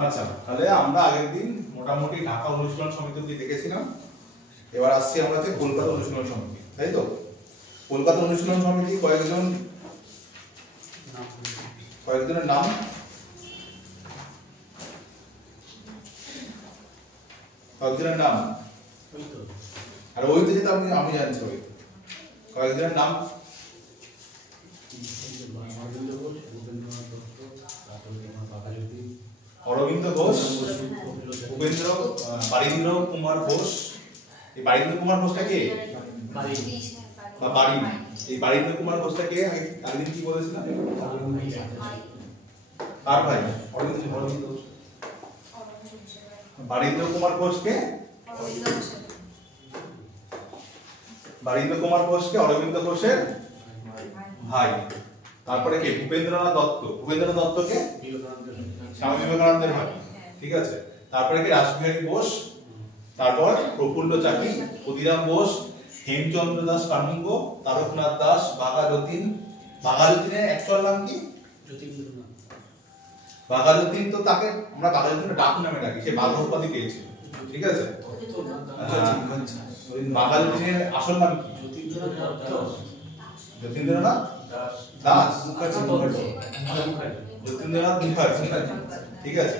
আচ্ছা, তাহলে আমরা আগের দিন মোটামুটি ঢাকা অনুশীলন সমিতি অবধি দেখেছিলাম। এবার আসছি আমরা যে কলকাতা অনুশীলন সমিতি, তাই তো? কলকাতা অনুশীলন সমিতি কয়েকজনের নাম আর ওই তো যেটা আমি জানছি, ওই কয়েকজনের নাম অরবিন্দ ঘোষ, বারীন্দ্র কুমার ঘোষ। এই বারীন্দ্র কুমার ঘোষটা কে? এই বারীন্দ্র কুমার ঘোষটা কে? আগের কি বলেছিলাম? কার ভাই? বারীন্দ্র কুমার ঘোষকে অরবিন্দ ঘোষের ভাই। তারপরে কে? ভূপেন্দ্রনাথ দত্তকে স্বামী বিবেকানন্দের ভাই, ঠিক আছে। তারপরে কি? রাসবিহারী বোস, তারপর প্রফুল্ল চাকি, ক্ষুদিরাম বোস, হেমচন্দ্র দাস কানুঙ্গ, তারকনাথ দাস, বাঘাযতীনের অ্যাকচুয়াল নাম কি? বাঘাযতীন। তো তাকে আমরা বাঘাযতীনের ডাক নামে ডাকি, সে বাঘ উপাধি পেয়েছিল, ঠিক আছে। বাঘাযতীনের আসল নাম কি? যতীন্দ্রনাথ দাস, যতীন্দ্রনাথ মুখার্জি, ঠিক আছে।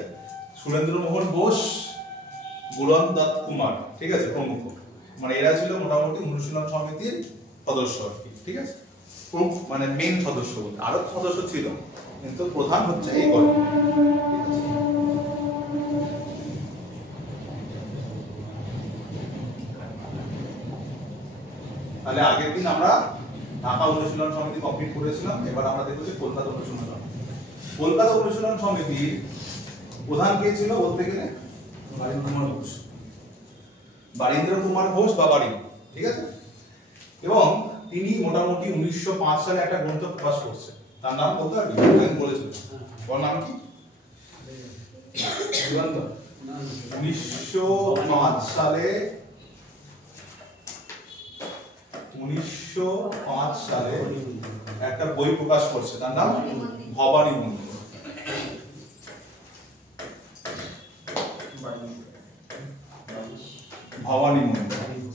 সুরেন্দ্রমোহন বোস, বুরন দত্ত কুমার, ঠিক আছে, প্রমুখ। মানে এরা ছিল মোটামুটি অনুশীলন সমিতির সদস্য আর কি, ঠিক আছে। মানে মেইন সদস্য, আরো সদস্য ছিল, কিন্তু প্রধান হচ্ছে এই কয়েকজন। তাহলে আগের দিন আমরা ঢাকা অনুশীলন সমিতি কমপ্লিট করেছিলাম। এবার আমরা দেখব যে কলকাতা অনুশীলন সমিতি। কলকাতা অনুশীলন সমিতির প্রধান কে ছিল বলতে গেলে? বারীন্দ্র কুমার ঘোষ বা বারীন, ঠিক আছে। এবং তিনি মোটামুটি 1905 সালে একটা গ্রন্থ প্রকাশ করছে। তার নাম বলতে পারবি? আমি বলেছিলাম, ওর নাম কি? 1905 সালে একটা বই প্রকাশ করছে, তার নাম ভবানী মন্দির।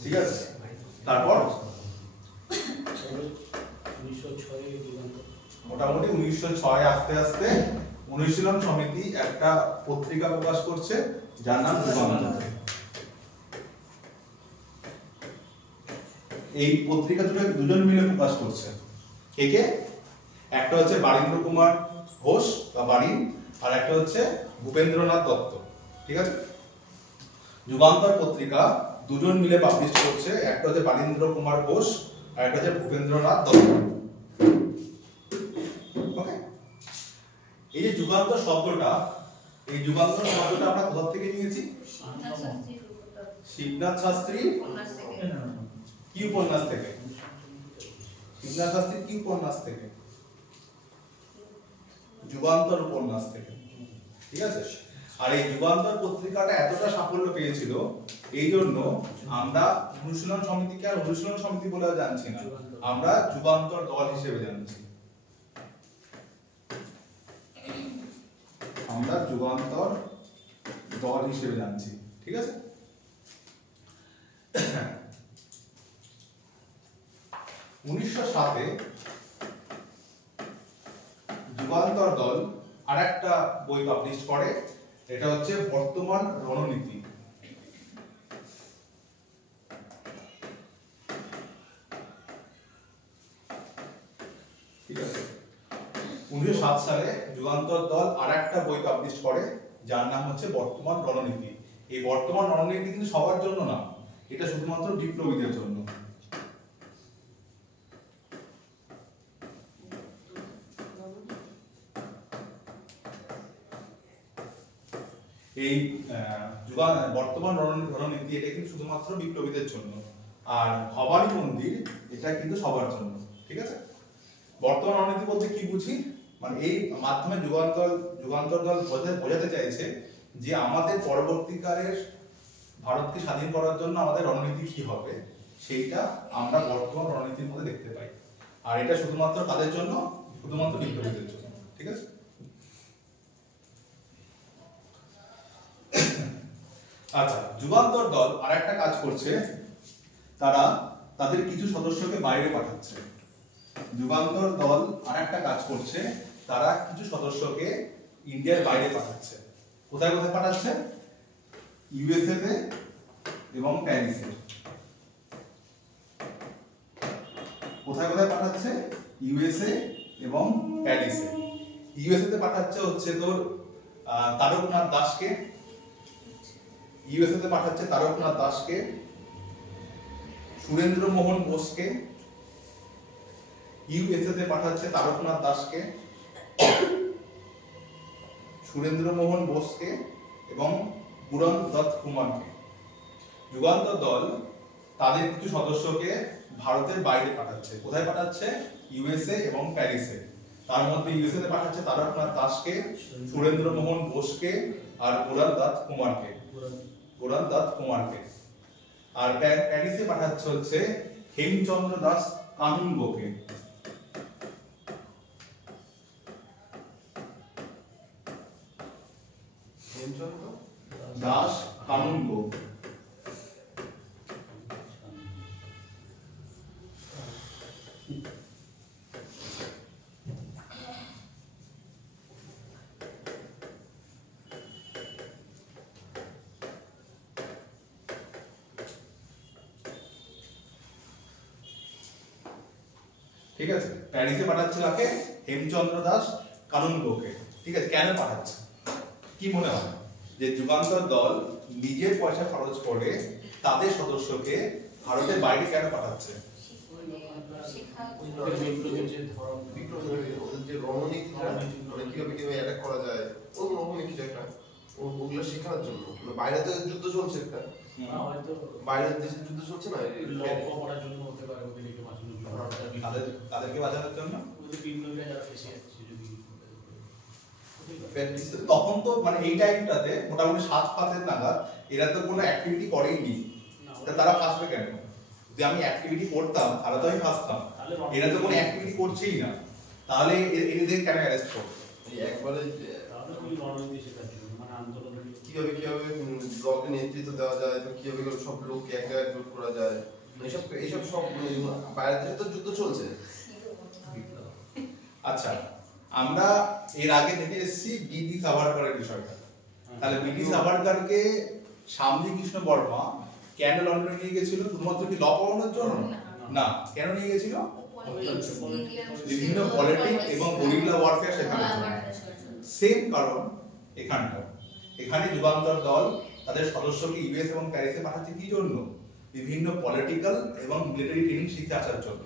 ঠিক আছে। তারপর মোটামুটি 1906 আস্তে আস্তে অনুশীলন সমিতি একটা পত্রিকা প্রকাশ করছে যার নাম যুগান্তর। এই পত্রিকা দুজন মিলে প্রকাশ করছে। কে? একটা হচ্ছে বারীন্দ্র কুমার ঘোষ বা বারীন, আর একটা হচ্ছে ভূপেন্দ্রনাথ দত্ত, ঠিক আছে। যুগান্তর পত্রিকা দুজন মিলে পাবলিশ করছে, একটা হচ্ছে বারীন্দ্র কুমার ঘোষ আর একটা হচ্ছে ভূপেন্দ্রনাথ দত্ত। ওকে, এই যে যুগান্তর শব্দটা, আমরা কোথা থেকে নিয়েছি? শিবনাথ শাস্ত্রী কি উপন্যাস থেকে? যুগান্তর উপন্যাস থেকে, ঠিক আছে। আর এই যুগান্তর পত্রিকাটা এতটা সাফল্য পেয়েছিল, এই জন্য আমরা অনুশীলন সমিতিকে আর অনুশীলন সমিতি বলে জানছি না, আমরা যুগান্তর দল হিসেবে জানছি। ঠিক আছে। উনিশশো 7-এ যুগান্তর দল আরেকটা বই পাবলিশ করে, এটা হচ্ছে বর্তমান রণনীতি। ঠিক আছে। 1907 সালে যুগান্তর দল আরেকটা বই পাবলিশ করে যার নাম হচ্ছে বর্তমান রণনীতি। এই বর্তমান রণনীতি কিন্তু সবার জন্য না, এটা শুধুমাত্র বিপ্লবীদের জন্য। এই বর্তমান রণনীতি এটা কিন্তু শুধুমাত্র বিপ্লবীদের জন্য, আর ভবানী মন্দির এটা কিন্তু সবার জন্য, ঠিক আছে। বর্তমান রণনীতি বলতে কি বুঝি? মানে এই মাধ্যমে যুগান্তর দল বোঝাতে চাইছে যে আমাদের পরবর্তীকালের ভারতকে স্বাধীন করার জন্য আমাদের রণনীতি কি হবে, সেইটা আমরা বর্তমান রণনীতির মধ্যে দেখতে পাই। আর এটা শুধুমাত্র কাদের জন্য? শুধুমাত্র বিপ্লবীদের জন্য, ঠিক আছে। আচ্ছা, যুগান্তর দল আরেকটা কাজ করছে, তারা তাদের কিছু সদস্যকে বাইরে পাঠাচ্ছে। যুগান্তর দল আরেকটা কাজ করছে, তারা কিছু সদস্যকে ইন্ডিয়ার বাইরে পাঠাচ্ছে। কোথায় কোথায় পাঠাচ্ছে? ইউএসএ তে এবং প্যারিসে। কোথায় কোথায় পাঠাচ্ছে? ইউএসএ এবং প্যারিসে। ইউএসএ তে পাঠাচ্ছে হচ্ছে তোর তারকনাথ দাসকে, ইউএসএ তে পাঠাচ্ছে তারকনাথ দাসকে, সুরেন্দ্র মোহন বোসকে, ইউএসএ তে পাঠাচ্ছে তারকনাথ দাসকে, সুরেন্দ্র মোহন বোসকে এবং পুরন দত্ত কুমারকে। যুগান্তর দল তাদের কিছু সদস্যকে ভারতের বাইরে পাঠাচ্ছে। কোথায় পাঠাচ্ছে? ইউএসএ এবং প্যারিসে। তার মধ্যে ইউএসএ তে পাঠাচ্ছে তারকনাথ দাসকে, সুরেন্দ্র মোহন বোসকে আর পুরন দত্ত কুমারকে, পুরন দত্ত কুমারকে। আর প্যারিসে পাঠাচ্ছে হচ্ছে হেমচন্দ্র দাস কানুনগোকে। দাস কানুনগো। ঠিক আছে, প্যারিসে পাঠাচ্ছে কাকে? হেমচন্দ্র দাস কানুনগোকে। ঠিক আছে, কেন পাঠাচ্ছে? কি মনে হয় যে যুগান্তর দল নিজের পয়সা খরচ করে তাদের সদস্যকে ভারতের বাইরে কেন পাঠাচ্ছে? শেখানোর জন্য। বাইরে তো যুদ্ধ চলছে, একটা বাইরের দেশে যুদ্ধ চলছে না, তাদেরকে বাঁচানোর জন্য। প্র্যাকটিস তখন তো মানে এই টাইমটাতে মোটামুটি 7 পাতের নাগাদ এরা তো কোনো অ্যাক্টিভিটি করেই নি, তারা ফাঁসবে কেন? যদি আমি অ্যাক্টিভিটি করতাম তাহলে তো আমি ফাঁসতাম। এরা তো কোনো অ্যাক্টিভিটি করছেই না, তাহলে এদের কেন অ্যারেস্ট করবে? একবারে কিভাবে কিভাবে ব্লকে নেতৃত্ব দেওয়া যায়, তো কিভাবে সব লোককে এক জায়গায় জোট করা যায়, এইসব সব বাইরে থেকে তো যুদ্ধ চলছে। আচ্ছা, আমরা এর আগে দেখে এসেছি বিডি সাভারকরের বিষয়টা। তাহলে বিডি সাভারকরকে শ্যামজি কৃষ্ণ বর্মা কেন লন্ডনে নিয়ে গেছিল? শুধুমাত্র কি ল পড়ানোর জন্য? না, কেন নিয়ে গেছিল? বিভিন্ন পলিটিক্স এবং গরিলা ওয়ারফেয়ার শেখানোর জন্য। সেম কারণ এখানটা। এখানে যুগান্তর দল তাদের সদস্যকে ইউএস এবং প্যারিসে পাঠাচ্ছে কি জন্য? বিভিন্ন পলিটিক্যাল এবং মিলিটারি ট্রেনিং শিখতে আসার জন্য।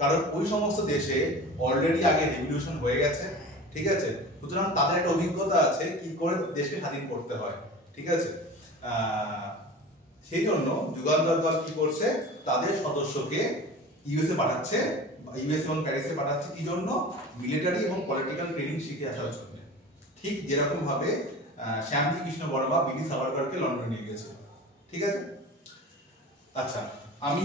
কারণ ওই সমস্ত দেশে অলরেডি আগে রেভলিউশন হয়ে গেছে, ঠিক আছে? সুতরাং তাদের একটা অভিজ্ঞতা আছে কি করে দেশকে স্বাধীন করতে হয়, ঠিক আছে? সেই জন্য যুগান্তর দল কি করছে? তাদের সদস্যকে ইউএসএ পাঠাচ্ছে, ইউএস এবং প্যারিসে পাঠাচ্ছে কি জন্য? মিলিটারি এবং পলিটিক্যাল ট্রেনিং শিখে আসার জন্য। ঠিক যেরকম ভাবে শ্যামজি কৃষ্ণ বর্মা বিডি সাভারকরকে লন্ডনে নিয়ে গেছে, ঠিক আছে? আচ্ছা, আমি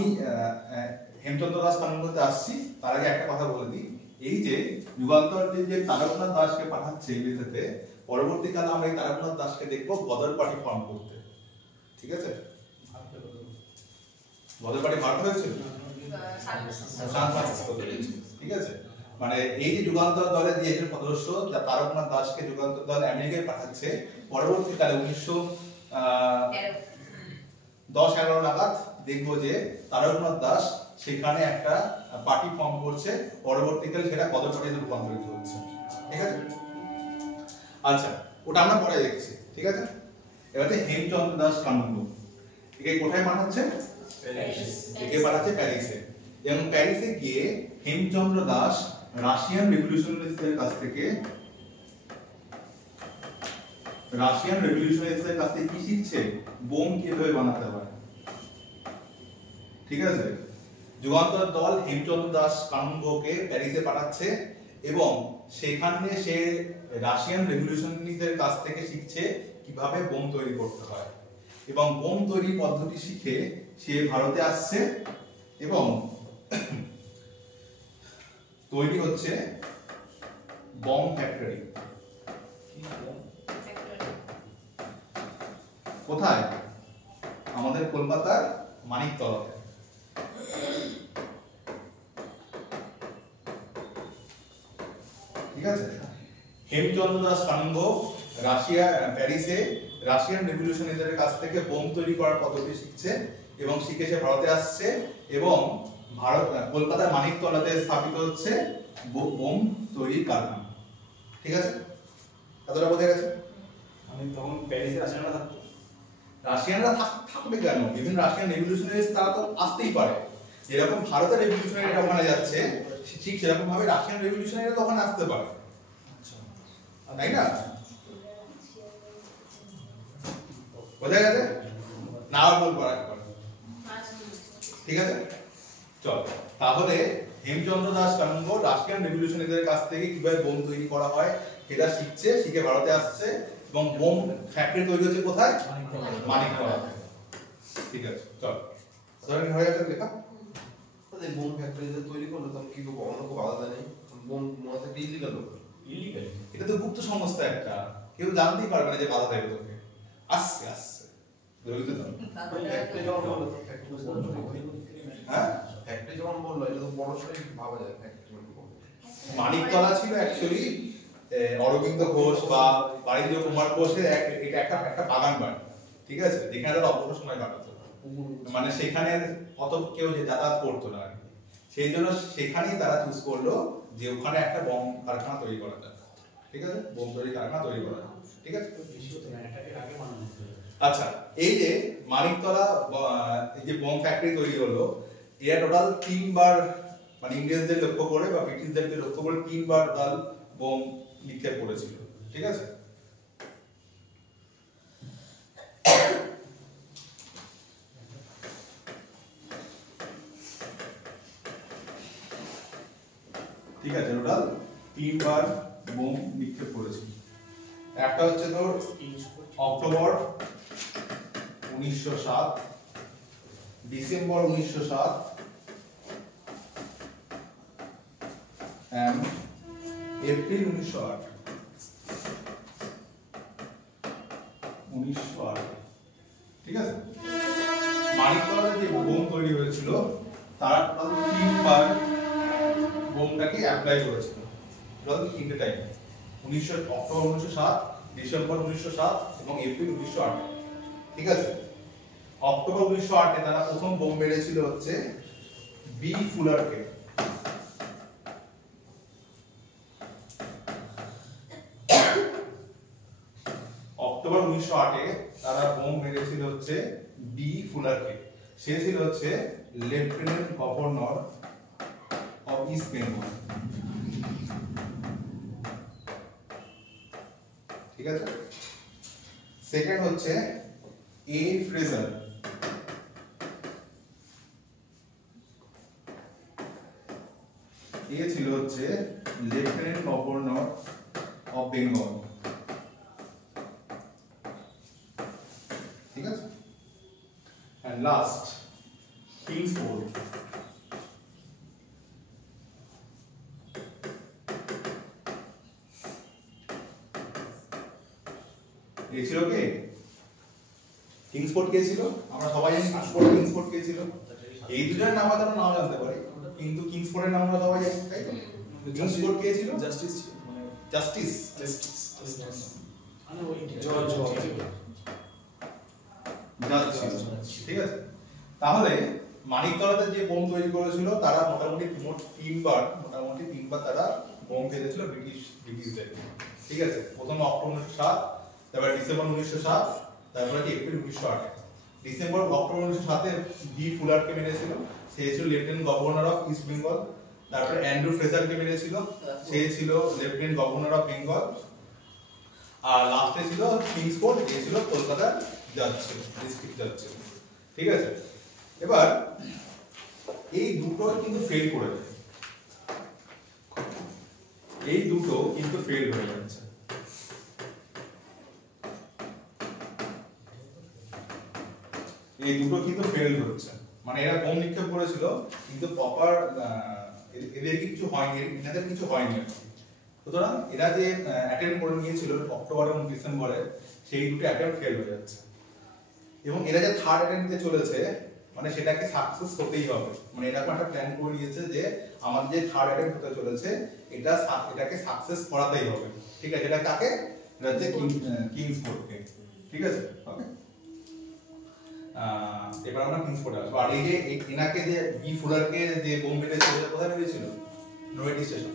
হেমচন্দ্র দাস কানুনগোতে আসছি। তার আগে একটা কথা বলে দিই, এই যে যুগান্তর যে তারকনাথ দাসকে পাঠাচ্ছে ইউএসএতে, পরবর্তীকালে আমরা এই তারকনাথ দাসকে দেখবো গদর পার্টি ফর্ম করতে, ঠিক আছে? গদর পার্টি ভারত হয়েছিল সান ফ্রান্সিসকোতে হয়েছে, ঠিক আছে? মানে এই যে যুগান্তর দলের যে একজন সদস্য তারকনাথ দাসকে যুগান্তর দল আমেরিকায় পাঠাচ্ছে, পরবর্তীকালে 1910-11 নাগাদ দেখবো যে তারকনাথ দাস সেখানে একটা পার্টি ফর্ম করছে, পরবর্তীকালে সেটা গদর পার্টিতে রূপান্তরিত হচ্ছে, ঠিক আছে? আচ্ছা, ওটা আমরা পরে দেখছি, ঠিক আছে? এবারে হেমচন্দ্র দাস কানুনগো একে কোথায় পাঠাচ্ছে? একে পাঠাচ্ছে প্যারিসে। এবং প্যারিসে গিয়ে হেমচন্দ্র দাস রাশিয়ান রেভলিউশনারিস্টদের কাছ থেকে কি শিখছে? বোম কিভাবে বানাতে হয়, ঠিক আছে? যুগান্তর দল হেমচন্দ্র দাস কানুনগোকে প্যারিসে পাঠাচ্ছে এবং সেখানে সে রাশিয়ান রেভলিউশনারিদের কাছ থেকে শিখছে কিভাবে বোম তৈরি করতে হয়। এবং বোম তৈরি পদ্ধতি শিখে সে ভারতে আসছে এবং তৈরি হচ্ছে বম ফ্যাক্টরি। কোথায়? আমাদের কলকাতার মানিকতলাতে। ঠিক আছে, হেমচন্দ্র দাস কানুঙ্গ রাশিয়া প্যারিসে রাশিয়ান রেভলিউশনারিদের কাছ থেকে বোম তৈরি করার পদ্ধতি শিখছে এবং শিখে সে ভারতে আসছে এবং ভারত কলকাতার মানিকতলাতে স্থাপিত হচ্ছে বোম তৈরির কারখানা। ঠিক আছে, এতটা বোঝা গেছে? আমি তখন প্যারিসে রাশিয়ানরা থাকতো। রাশিয়ানরা থাকবে কেন? বিভিন্ন রাশিয়ান রেভলিউশনারিজ তারা তো আসতেই পারে। যেরকম ভারতের রেভলিউশনারিরা ওখানে যাচ্ছে ঠিক সেরকম ভাবে রাশিয়ান রেভলিউশনারিরা তো ওখানে আসতে পারে, তাই না? বোঝা গেছে না? আর বলবো একবার, ঠিক আছে? চল তাহলে হেমচন্দ্র দাস কানুঙ্গ রাশিয়ান রেভলিউশনারিদের কাছ থেকে কিভাবে বোম তৈরি করা হয় এটা শিখছে, শিখে ভারতে আসছে এবং বোম ফ্যাক্টরি তৈরি হচ্ছে কোথায়? মানিকতলাতে। ঠিক আছে, চল ধরেন হয়ে গেছে লেখা। তাদের বোম ফ্যাক্টরিতে তৈরি করলো তখন কি করবো? অন্য কোনো আলাদা নেই, বোম মনে ইলিগাল হবে। ইলিগাল? এটা তো গুপ্ত সংস্থা একটা, কেউ জানতেই পারবে না যে বাধা দেবে তোকে। আসছে আসছে ধরিতে দাও। ফ্যাক্টরি যখন বললো তো ফ্যাক্টরি হ্যাঁ, ফ্যাক্টরি যখন বললো এটা তো বড় সড়ই ভাবা যায় ফ্যাক্টরি। মানিকতলা ছিল অ্যাকচুয়ালি অরবিন্দ ঘোষ বা বাণিজ্য কুমার ঘোষের এটা একটা একটা বাগান বাড়ি। ঠিক আছে, যেখানে তারা অবসর সময় কাটাতো, মানে সেখানে অত কেউ যে যাতায়াত করতো না আর কি। সেই জন্য সেখানেই তারা চুজ করলো যে ওখানে একটা বোম কারখানা তৈরি করা যায়। ঠিক আছে, বোম তৈরি কারখানা তৈরি করা যায়। ঠিক আছে, আচ্ছা এই যে মানিকতলা এই যে বোম ফ্যাক্টরি তৈরি হলো, এরা টোটাল 3 বার মানে ইংরেজদের লক্ষ্য করে বা ব্রিটিশদেরকে লক্ষ্য করে 3 বার টোটাল বোম নিক্ষেপ করেছিল। ঠিক আছে, ঠিক আছে, টোটাল 3 বার বোম নিক্ষেপ করেছিল। একটা হচ্ছে তোর অক্টোবর 1907, ডিসেম্বর 1907 and এপ্রিল 1908। ঠিক আছে, মানিকতলাতে যে বোম তৈরি হয়েছিল তারা টোটাল 3 বার বোমটাকে অ্যাপ্লাই করেছিল, টোটাল 3টে টাইম, অক্টোবর 1907, ডিসেম্বর 1907 এবং এপ্রিল 1908। ঠিক আছে, অক্টোবর 1908 তারা প্রথম বোম মেরেছিল হচ্ছে বি ফুলারকে। অক্টোবর 1908 তারা বোম মেরেছিল হচ্ছে বি ফুলারকে। সে ছিল হচ্ছে lieutenant governor of east Bengal. ঠিক আছে, সেকেন্ড হচ্ছে এ ফ্রেজার। এ ছিল হচ্ছে লেফটেন্যান্ট গভর্নর অফ বেঙ্গল। ঠিক আছে, and last কিংসফোর্ড। এ ছিল কে? কিংসফোর্ড কে ছিল? আমরা সবাই জানি কিংসফোর্ড কে ছিল। এই দুজনের নাম হয়তো আমরা নাও জানতে পারি, কিন্তু কিংসফোর্ডের নাম আমরা সবাই জানি, তাই তো? কিংসফোর্ড কে ছিল? Justice justice. মানে ওই জজ ঠিক আছে, তাহলে মানিকতলাতে যে বোম তৈরি করেছিল তারা মোটামুটি মোট 3 বার তারা বোম ফেলেছিল ব্রিটিশদের। ঠিক আছে, প্রথম অক্টোবর 1907, তারপর ডিসেম্বর 1907, তারপরে কি এপ্রিল 1908। ডিসেম্বর অক্টোবর 1907 ডি ফুলারকে মেরেছিল, সে ছিল lieutenant governor of east Bengal. তারপরে অ্যান্ড্রু ফ্রেজারকে মেরেছিল, সে ছিল লেফটেন্যান্ট গভর্নর অফ বেঙ্গল। আর লাস্টে ছিল কিংসফোর্ড, যে ছিল কলকাতার জাজ ছিল, ডিস্ট্রিক্ট জাজ ছিল। ঠিক আছে, এবার এই দুটো কিন্তু ফেল করে যায়, এই দুটো কিন্তু ফেল হয়ে যাচ্ছে। এই দুটো কিন্তু ফেল হচ্ছে, মানে এরা বোম নিক্ষেপ করেছিল কিন্তু প্রপার এদের কিছু হয়নি, এনাদের কিছু হয়নি। সুতরাং এরা যে অ্যাটেম্প করে নিয়েছিল অক্টোবর এবং ডিসেম্বরে, সেই দুটো অ্যাটেম্প ফেল হয়ে যাচ্ছে। এবং এরা যে থার্ড অ্যাটেম্পটে চলেছে মানে সেটাকে সাকসেস হতেই হবে, মানে এরকম একটা প্ল্যান করে নিয়েছে যে আমাদের যে থার্ড অ্যাটেম্পট হতে চলেছে এটাকে সাকসেস করাতেই হবে, ঠিক আছে? এটা কাকে? এটা হচ্ছে কিংসফোর্ডকে, ঠিক আছে? ওকে, এবার আমরা কিংসফোর্ডে আসবো। আর এই যে এনাকে যে বি ফুলারকে যে বোম মেরেছিল কোথায় মেরেছিল? নরওয়েটি স্টেশন।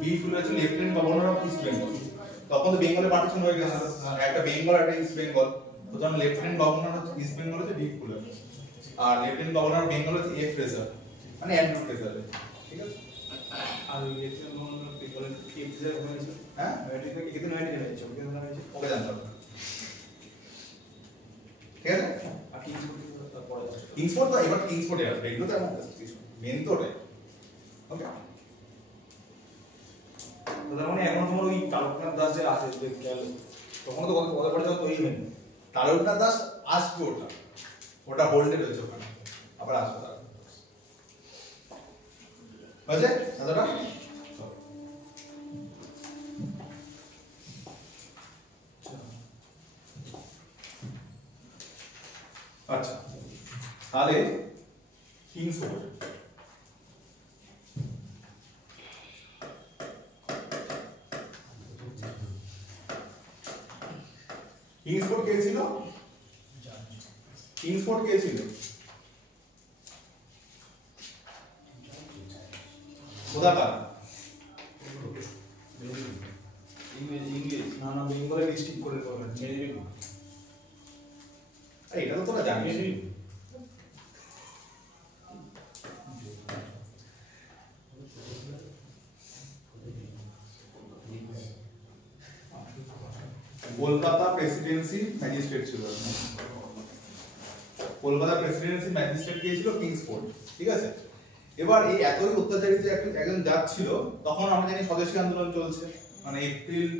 বি ফুলার ছিল lieutenant governor of east Bengal. তখন তো বেঙ্গলে পার্টিশন হয়ে গেছে, একটা বেঙ্গল আর একটা ইস্ট বেঙ্গল। সুতরাং লেফটেন্যান্ট গভর্নর হচ্ছে ইস্ট বেঙ্গল হচ্ছে বি ফুলার, আর লেফটেন্যান্ট গভর্নর অফ বেঙ্গল হচ্ছে এফ ফ্রেজার, মানে অ্যান্ড্রু ফ্রেজার, ঠিক আছে? আর লেফটেন্যান্ট গভর্নর বেঙ্গলের কি অফিসার হয়েছে? হ্যাঁ, নয়টিতে কি কিন্তু নয়টি হয়েছে, ওকে জানা হয়েছে। ওকে জানতে হবে, ঠিক আছে? আর কিংসফোর্ড তারপরে আসছে। কিংসফোর্ড তো এবার কিংসফোর্ডে আসবে, এগুলো তো এমন মেন তো ওটাই। ওকে, তো তার মানে এখন তোমার ওই তারকনাথ দাস যে আছে যে গেল, তখন তো কত পরে যাওয়া তৈরি হয়নি। তারকনাথ দাস আসবে, ওটা হোল্ডে রয়েছে ওখানে, আবার আসবে তারকনাথ দাস। হয়েছে দাদাটা? আচ্ছা, তাহলে কিংসফোর্ড কিংসফোর্ড কে ছিল? কিংসফোর্ড কে ছিল? কোথাকার? ইংলিশ না না বেঙ্গলের ডিস্ট্রিক্ট করে করবেন মেদিনীপুর। এটা তো তোরা জানিস। কলকাতা প্রেসিডেন্সি ম্যাজিস্ট্রেট ছিল, কলকাতা প্রেসিডেন্সি ম্যাজিস্ট্রেট কে ছিল? কিংসফোর্ড, ঠিক আছে? এবার এই এতই অত্যাচারিত একজন যাচ্ছিল, তখন আমরা জানি স্বদেশী আন্দোলন চলছে, মানে এপ্রিল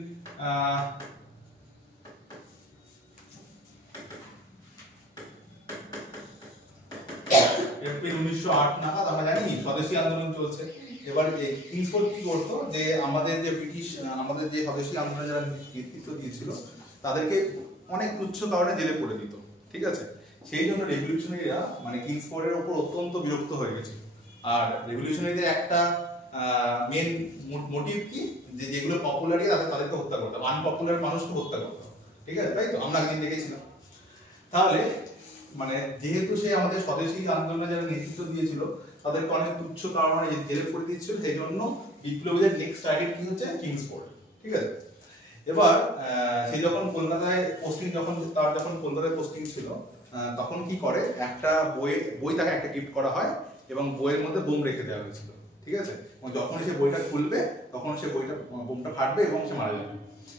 1908 নাগাদ আমরা জানি স্বদেশী আন্দোলন চলছে। এবার এই কিংসফোর্ড কি করতো যে আমাদের যে ব্রিটিশ আমাদের যে স্বদেশী আন্দোলন যারা নেতৃত্ব দিয়েছিল তাদেরকে অনেক তুচ্ছ কারণে জেলে পুরে দিত, ঠিক আছে? সেই জন্য রেভলিউশনারিরা মানে কিংসফোর্ডের উপর অত্যন্ত বিরক্ত হয়ে গেছিল। আর রেভলিউশনারিদের একটা মেন মোটিভ কি, যে যেগুলো পপুলারই তাদেরকে হত্যা করতাম, আনপপুলার মানুষকে হত্যা করতাম, ঠিক আছে? তাই তো আমরা একদিন দেখেছিলাম। তাহলে মানে যেহেতু সে আমাদের স্বদেশী আন্দোলনে যারা নেতৃত্ব দিয়েছিল তাদেরকে অনেক তুচ্ছ কারণে জেলে করে দিচ্ছিল, সেই জন্য বিপ্লবীদের নেক্সট টার্গেট কি হচ্ছে? কিংসফোর্ড, ঠিক আছে? এবার সে যখন কলকাতায় পোস্টিং যখন কলকাতায় পোস্টিং ছিল তখন কি করে, একটা বই তাকে একটা গিফট করা হয় এবং বইয়ের মধ্যে বোম রেখে দেওয়া হয়েছিল, ঠিক আছে? যখন সে বইটা খুলবে তখন সে বোমটা ফাটবে এবং সে মারা যাবে,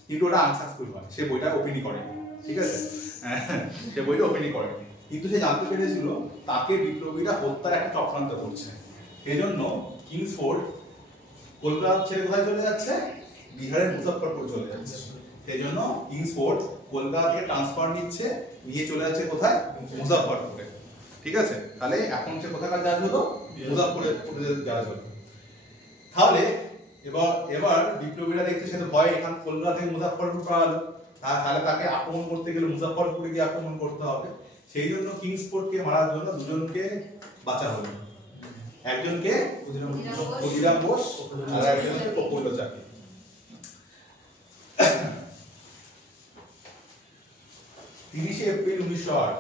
কিন্তু ওটা আনসাকসেসফুল হয়, সে বইটা ওপেনই করেনি, ঠিক আছে? সে বইটা ওপেনই করেনি, কিন্তু সে জানতে পেরেছিল তাকে বিপ্লবীরা হত্যার একটা চক্রান্ত করছে। সেই জন্য কিংসফোর্ড কলকাতা ছেড়ে কোথায় চলে যাচ্ছে? বিহারের মুজাফফরপুর চলে যাচ্ছে। সেই জন্য কিংসফোর্ড কলকাতা থেকে ট্রান্সফার নিয়ে চলে যাচ্ছে কোথায়? মুজাফফরপুরে, ঠিক আছে? তাহলে এখন সে কোথাকার জাহাজ হলো? মুজাফফরপুরের জাহাজ হলো। তাহলে এবার বিপ্লবীরা দেখছে সে তো ভয়, এখান কলকাতা থেকে মুজাফফরপুর পাওয়া গেল, তাহলে তাকে আক্রমণ করতে গেলে মুজাফফরপুরে গিয়ে আক্রমণ করতে হবে। সেই জন্য কিংসফোর্ডকে মারার জন্য দুজনকে বাঁচা হলো, একজনকে ক্ষুদিরাম বোস আর একজনকে প্রফুল্ল চাকি। 30 এপ্রিল 1908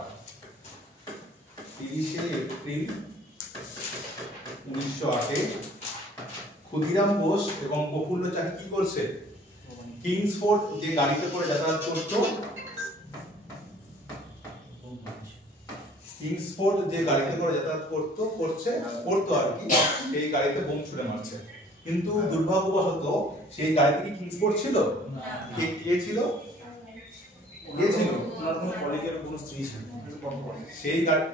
ক্ষুদিরাম বোস এবং প্রফুল্ল চাকি কি করছে? কিংসফোর্ড যে গাড়িতে করে যাতায়াত করতো আর কি, সেই গাড়িতে বোম ছুড়ে মারছে। কিন্তু দুর্ভাগ্যবশত সেই গাড়িতে কি কিংসফোর্ড ছিল? কে ছিল? ওনার কোনো কলিগের কোনো স্ত্রী ছিল, কম পড়ে। সেই গাড়ি